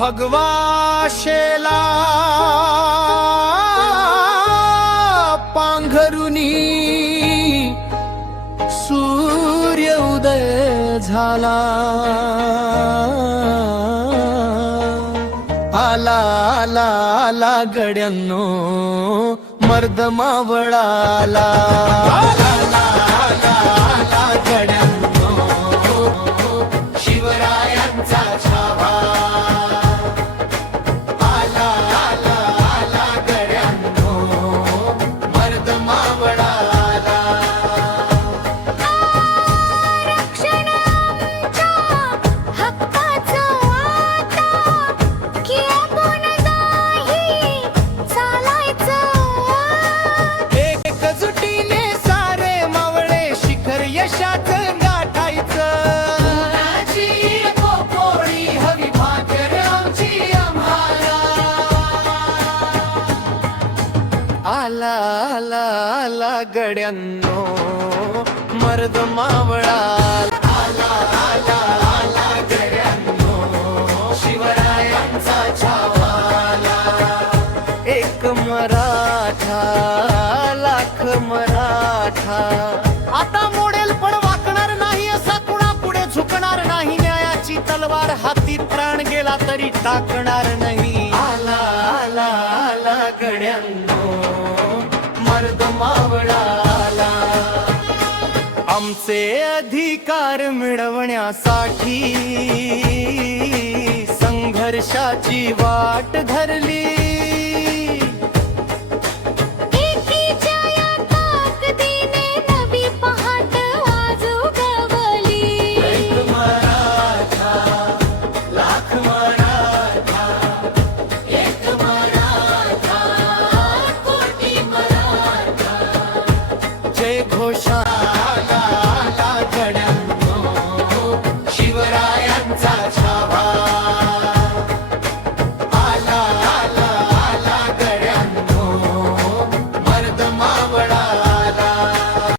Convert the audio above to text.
भगवा शेला पांघरुनी सूर्य उदय झाला, आला आला आला गड्यांनो मर्द मावळाला, आला आला आला गड्यांनो शिवरायांचा छावा, आला आला आला गड्यांनो मर्द मावळाला. एकजुटीने सारे मावळे शिखर यशाचं गाठायचं, पोळी हवी भाकर आमची आम्हाला, आला आला आला गड्यांनो मर्द मावळाला, आला आला आला गड्यांनो शिवरायांचा छावाला. एक मराठा लाख मराठा आता मोडेल पण वाकणार नाही, असा कुणा पुढे झुकणार नाही, न्यायाची तलवार हाती प्राण गेला तरी टाकणार नाही, आला आला आला गड्यांनो मर्द मावळाला. आमचे अधिकार मिळवण्यासाठी संघर्षाची वाट धरली,